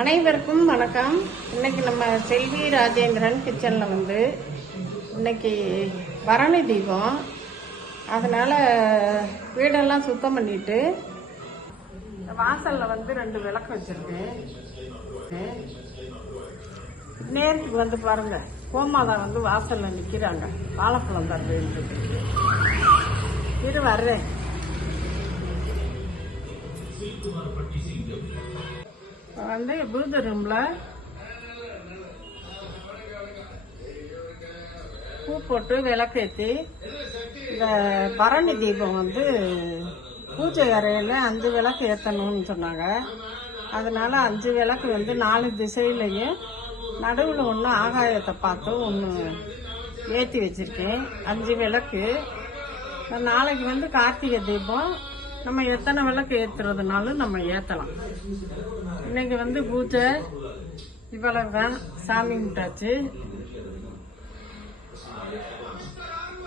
அனைவருக்கும் வணக்கம். இன்னைக்கு நம்ம செல்வி ராஜேந்திரன் கிச்சனில் வந்து இன்னைக்கு பரணி தீபம். அதனால் வீடெல்லாம் சுத்தம் பண்ணிட்டு வாசலில் வந்து ரெண்டு விளக்கு வச்சுருக்கேன். நேருக்கு வந்து பாருங்கள் கோமாதா வந்து வாசலில் நிற்கிறாங்க வாழைப்பழம் தருவேன் இரு வர்றேன். வந்து பூஜை ரூம்ல பூ போட்டு விளக்கேற்றி இந்த பரணி தீபம் வந்து பூஜை அறையில் அஞ்சு விளக்கு ஏற்றணும்னு சொன்னாங்க. அதனால அஞ்சு விளக்கு வந்து நாலு திசையிலையும் நடுவில் ஒன்று ஆகாயத்தை பார்த்து ஒன்று ஏற்றி வச்சிருக்கேன். அஞ்சு விளக்கு. நாளைக்கு வந்து கார்த்திகை தீபம். நம்ம எத்தனை விளக்கு ஏற்றுறதுனாலும் நம்ம ஏற்றலாம் இன்னைக்கு வந்து பூஜை இவ்வளவு தான் சாமி கும்பிட்டாச்சு.